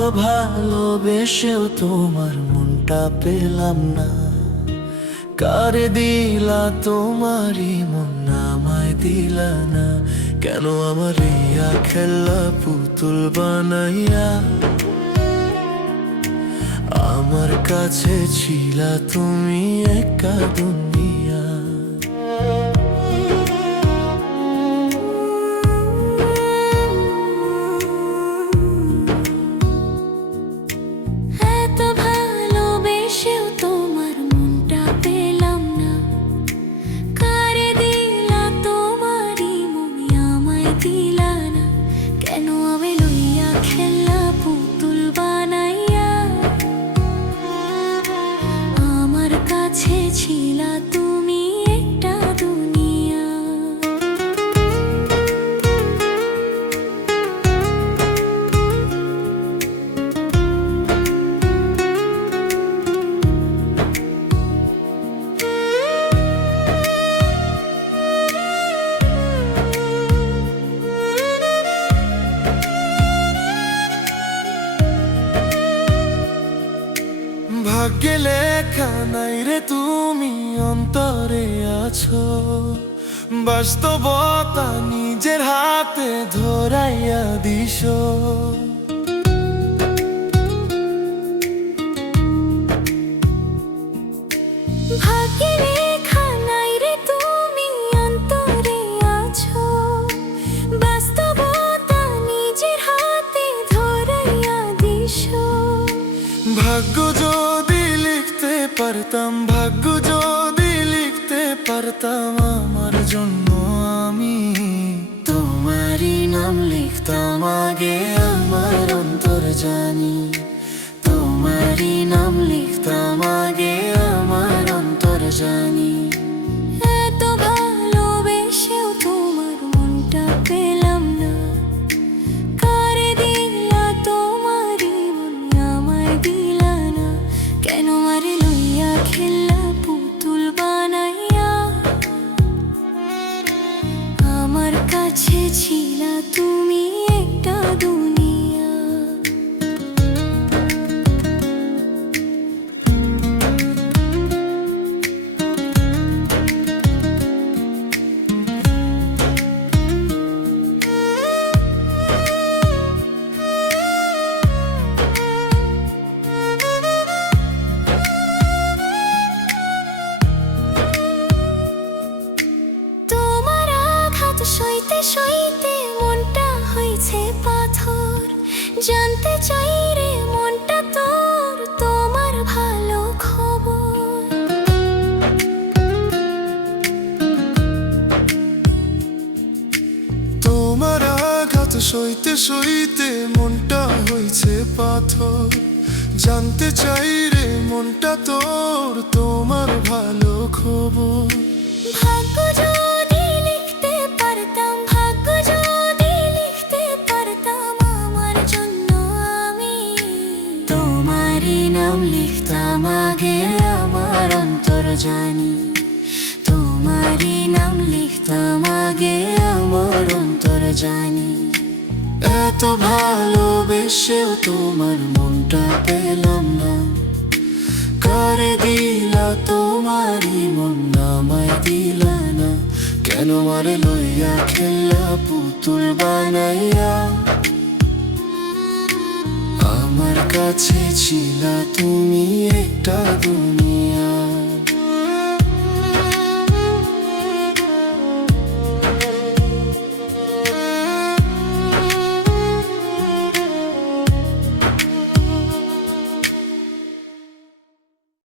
ভালোবেসেও তোমার মনটা পেলাম না। কারে দিলা তোমারই মন আমায় দিলা না। কেন আমার ইয়া খেলা পুতুল বানাইয়া? আমার কাছে ছিলা তুমি একা দুনিয়া। ভাগ্যে লেখা নাই রে তুমি অন্তরে আছো। বাস্তবতা নিজের হাতে ধরাইয়া দিস পারতাম, ভাগ্য যদি লিখতে পারতাম আমার জন্য আমি। তোমারই নাম লিখতাম আগে আমার অন্তর জানি তোমারই নাম লিখতাম কাছে ছিলা তুমি একটা দুনিয়া। জানতে চাই রে মনটা তোর তোমার ভালো খবর। তোমার আঘাত সইতে সইতে মনটা হয়েছে পাথর। জানতে চাই রে মনটা তোর তোমার ভালো খবর। ভাগ্য জানি তোমারই নাম লিখতাম আগে, আমার অন্তর জানি। এত ভালোবেসেও তোমার মনটা পেলাম না। করে দিলা তোমারই মন, আমায় দিলা না। কেন মারে লইয়া খেলা পুতুল বানাইয়া? আমার কাছে ছিলা তুমি একটা দুনিয়া